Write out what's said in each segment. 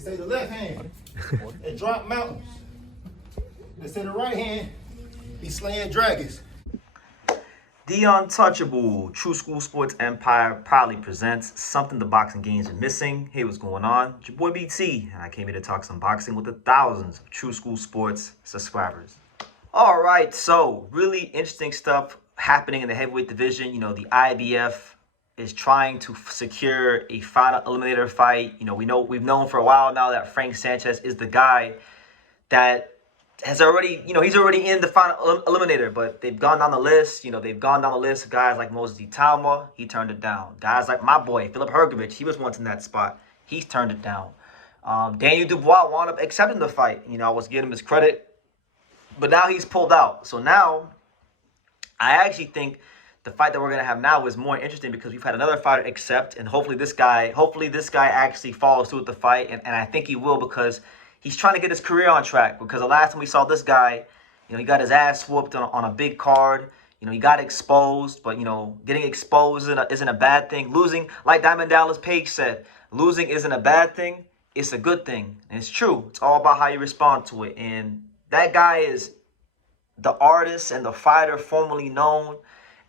They say the left hand, it drop mountains. They say the right hand, be slaying dragons. The Untouchable True School Sports Empire proudly presents something the boxing games are missing. Hey, what's going on? It's your boy BT, and I came here to talk some boxing with the thousands of True School Sports subscribers. All right, so really interesting stuff happening in the heavyweight division. You know, the IBF is trying to secure a final eliminator fight. We've known for a while now that Frank Sanchez is the guy that has already, he's already in the final eliminator, but they've gone down the list. They've gone down the list of guys like Moses Talma. He turned it down. Guys like my boy, Philip Hergovich, he was once in that spot. He's turned it down. Daniel Dubois wound up accepting the fight. I was giving him his credit, but now he's pulled out. So now I actually think the fight that we're going to have now is more interesting because we've had another fighter accept, and hopefully this guy actually follows through with the fight, and I think he will because he's trying to get his career on track. Because the last time we saw this guy, he got his ass whooped on a big card. He got exposed, but, getting exposed isn't a bad thing. Losing, like Diamond Dallas Page said, losing isn't a bad thing. It's a good thing. And it's true. It's all about how you respond to it. And that guy is the artist and the fighter formerly known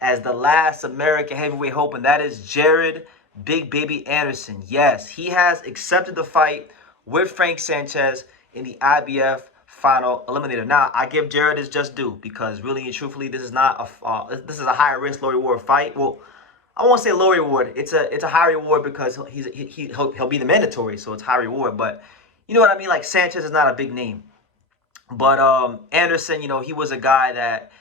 as the last American heavyweight hope, and that is Jared Big Baby Anderson. Yes, he has accepted the fight with Frank Sanchez in the IBF final eliminator. Now, I give Jared his just due because really and truthfully, this is not this is a higher risk, low reward fight. Well, I won't say low reward. It's a high reward because he'll be the mandatory, so it's high reward. But you know what I mean? Like Sanchez is not a big name, but Anderson, he was a guy that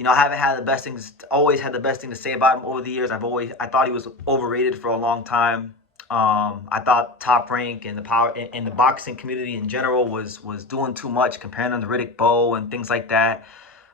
I haven't had the best things. Always had the best thing to say about him over the years. I thought he was overrated for a long time. I thought Top Rank and the power and the boxing community in general was doing too much, comparing him to Riddick Bowe and things like that.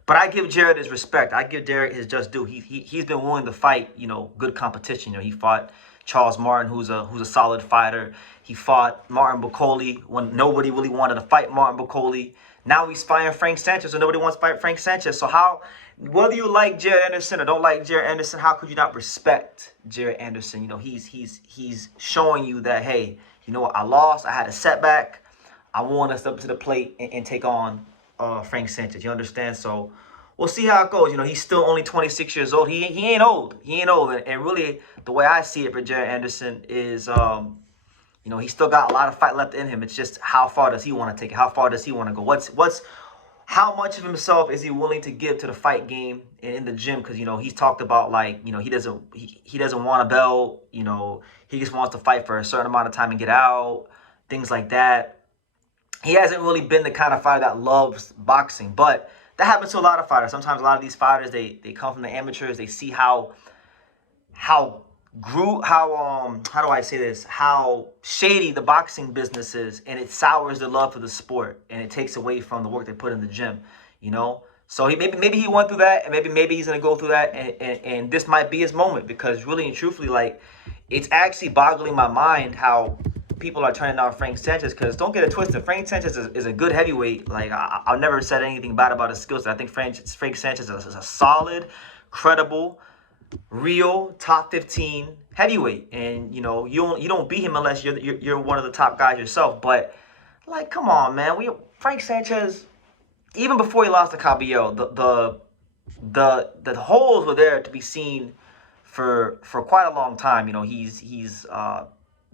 But I give Jared his respect. I give Jared his just due. He's been willing to fight, good competition. He fought Charles Martin, who's a solid fighter. He fought Martin Bakole when nobody really wanted to fight Martin Bakole. Now he's fighting Frank Sanchez, and nobody wants to fight Frank Sanchez. So whether you like Jared Anderson or don't like Jared Anderson, how could you not respect Jared Anderson? He's showing you that, hey, I lost. I had a setback. I want to step up to the plate and take on Frank Sanchez. You understand? So we'll see how it goes. He's still only 26 years old. He ain't old. He ain't old. And really, the way I see it for Jared Anderson is, he's still got a lot of fight left in him. It's just how far does he want to take it? How far does he want to go? How much of himself is he willing to give to the fight game and in the gym? Because he's talked about he doesn't want a belt. He just wants to fight for a certain amount of time and get out, things like that. He hasn't really been the kind of fighter that loves boxing, but that happens to a lot of fighters. Sometimes a lot of these fighters they come from the amateurs. They see how shady the boxing business is, and it sours their love for the sport, and it takes away from the work they put in the gym. So maybe he went through that, and maybe he's gonna go through that, and this might be his moment, because really and truthfully, it's actually boggling my mind how people are turning down Frank Sanchez. Because don't get it twisted, Frank Sanchez is a good heavyweight. I've never said anything bad about his skills. I think Frank Sanchez is a solid, credible, real top 15 heavyweight, and you don't beat him unless you're one of the top guys yourself. But come on, man, Frank Sanchez, even before he lost to Cabello, the holes were there to be seen for quite a long time. He's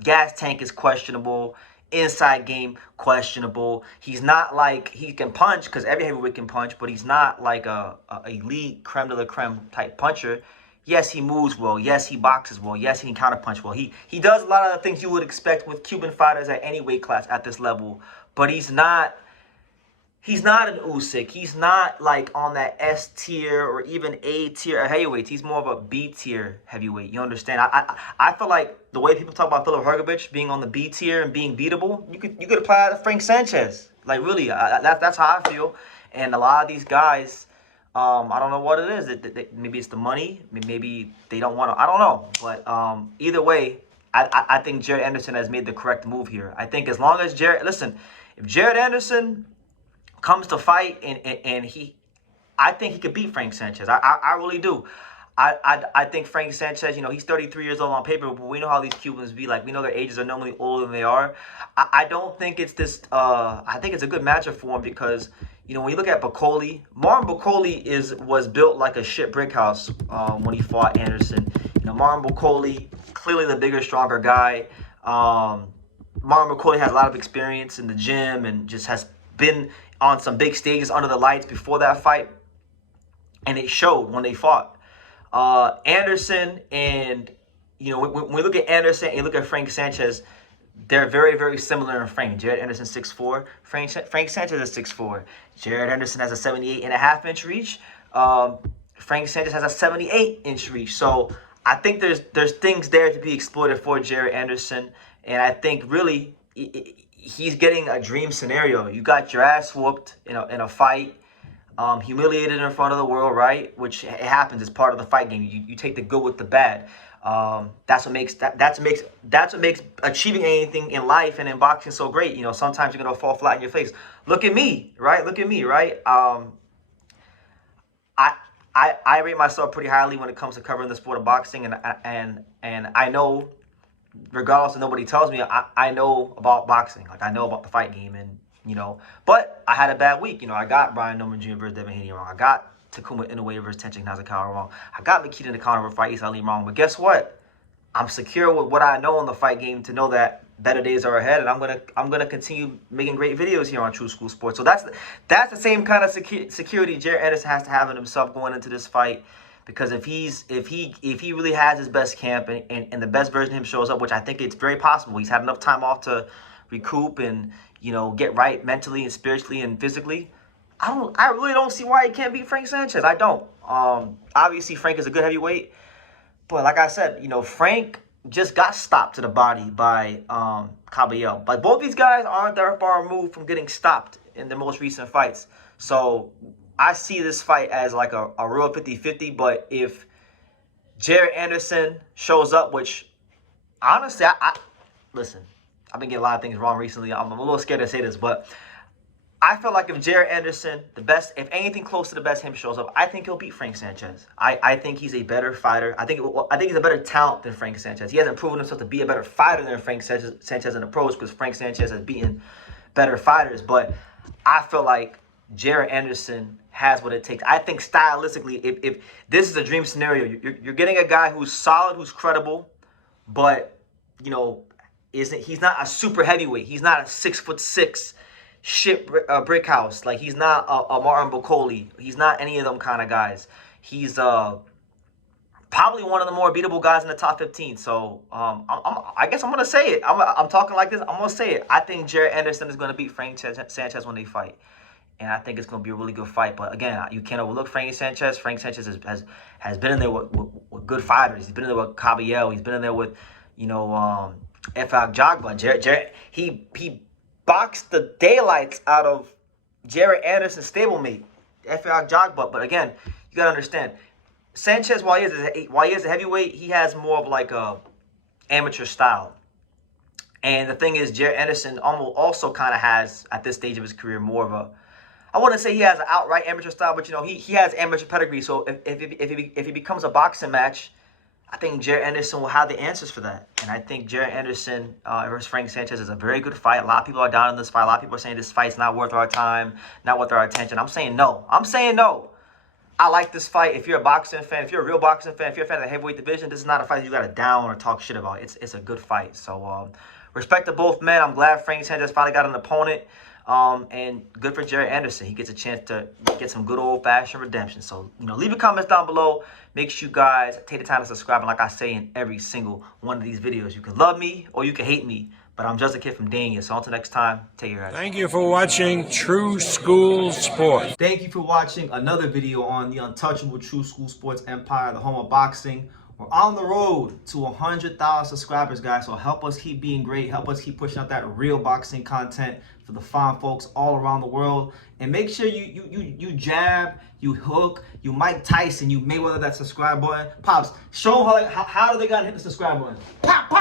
gas tank is questionable, inside game questionable. He's not he can punch, because every heavyweight can punch, but he's not like a elite creme de la creme type puncher. Yes, he moves well. Yes, he boxes well. Yes, he can counterpunch well. He does a lot of the things you would expect with Cuban fighters at any weight class at this level. But he's not an Usyk. He's not on that S tier or even A tier heavyweight. He's more of a B tier heavyweight. You understand? I feel like the way people talk about Philip Hergovich being on the B tier and being beatable, you could apply that to Frank Sanchez. Really, that's how I feel. And a lot of these guys, I don't know what it is. Maybe it's the money. Maybe they don't want to. I don't know. But either way, I think Jared Anderson has made the correct move here. I think as long as if Jared Anderson comes to fight and I think he could beat Frank Sanchez. I really do. I think Frank Sanchez, he's 33 years old on paper, but we know how these Cubans be. Like, we know their ages are normally older than they are. I don't think it's this. I think it's a good matchup for him because, when you look at Bacoli, Martin Bacoli was built like a shit brick house when he fought Anderson. Martin Bacoli, clearly the bigger, stronger guy. Martin Bacoli has a lot of experience in the gym and just has been on some big stages under the lights before that fight. And it showed when they fought. Anderson and, when we look at Anderson and you look at Frank Sanchez, they're very, very similar in frame. Jared Anderson 6'4", Frank Sanchez is 6'4". Jared Anderson has a 78.5-inch reach. Frank Sanchez has a 78-inch reach. So I think there's things there to be exploited for Jared Anderson, and I think really he's getting a dream scenario. You got your ass whooped in a fight. Humiliated in front of the world, right? Which it happens. It's part of the fight game. You take the good with the bad. That's what makes achieving anything in life and in boxing so great. Sometimes you're gonna fall flat in your face. Look at me, right? I rate myself pretty highly when it comes to covering the sport of boxing, and I know, regardless of nobody tells me, I know about boxing. Like, I know about the fight game, and but I had a bad week. I got Brian Norman Jr. versus Devin Haney wrong. I got Takuma Inoue versus Tenshin Nasukawa wrong. I got Makita Nakano versus Faiz Ali wrong. But guess what? I'm secure with what I know in the fight game to know that better days are ahead, and I'm gonna continue making great videos here on True School Sports. So that's the same kind of security Jared Anderson has to have in himself going into this fight, because if he really has his best camp and the best version of him shows up, which I think it's very possible. He's had enough time off to recoup and get right mentally and spiritually and physically. I really don't see why he can't beat Frank Sanchez. I don't. Obviously, Frank is a good heavyweight, but like I said, Frank just got stopped to the body by Caballero. But both these guys aren't that far removed from getting stopped in their most recent fights. So I see this fight as like a real 50-50. But if Jared Anderson shows up, which honestly, listen, I've been getting a lot of things wrong recently. I'm a little scared to say this, but I feel like if Jared Anderson, if anything close to the best him shows up, I think he'll beat Frank Sanchez. I think he's a better fighter. I think he's a better talent than Frank Sanchez. He hasn't proven himself to be a better fighter than Frank Sanchez in the pros, because Frank Sanchez has beaten better fighters. But I feel like Jared Anderson has what it takes. I think stylistically, if this is a dream scenario, you're getting a guy who's solid, who's credible, but he's not a super heavyweight. He's not a 6'6" shit brick house. Like, he's not a Martin Bacoli. He's not any of them kind of guys. He's probably one of the more beatable guys in the top 15. So I guess I'm gonna say it. I'm talking like this. I'm gonna say it. I think Jared Anderson is gonna beat Frank Sanchez when they fight, and I think it's gonna be a really good fight. But again, you can't overlook Frank Sanchez. Frank Sanchez has been in there with good fighters. He's been in there with Caballero. He's been in there with Efag Jagba. Jared, he boxed the daylights out of Jared Anderson's stablemate, Efag Jagba. But again, you gotta understand, Sanchez, while he is a heavyweight, he has more of like a amateur style. And the thing is, Jared Anderson also kind of has, at this stage of his career, more of a, I wouldn't say he has an outright amateur style, but he has amateur pedigree. So if he becomes a boxing match, I think Jared Anderson will have the answers for that. And I think Jared Anderson versus Frank Sanchez is a very good fight. A lot of people are down in this fight. A lot of people are saying this fight's not worth our time, not worth our attention. I'm saying no. I like this fight. If you're a boxing fan, if you're a real boxing fan, if you're a fan of the heavyweight division, this is not a fight you got to down or talk shit about. It's a good fight. So respect to both men. I'm glad Frank Sanchez finally got an opponent. And good for Jared Anderson. He gets a chance to get some good old-fashioned redemption. So, leave your comments down below. Make sure you guys take the time to subscribe. And like I say in every single one of these videos, you can love me or you can hate me. But I'm just a kid from Dania. So until next time, take care. Thank you for watching True School Sports. Thank you for watching another video on the untouchable True School Sports empire, the home of boxing. We're on the road to 100,000 subscribers, guys. So help us keep being great. Help us keep pushing out that real boxing content for the fine folks all around the world. And make sure you jab, you hook, you Mike Tyson, you Mayweather that subscribe button. Pops, show them how do they gotta hit the subscribe button. Pop, pop.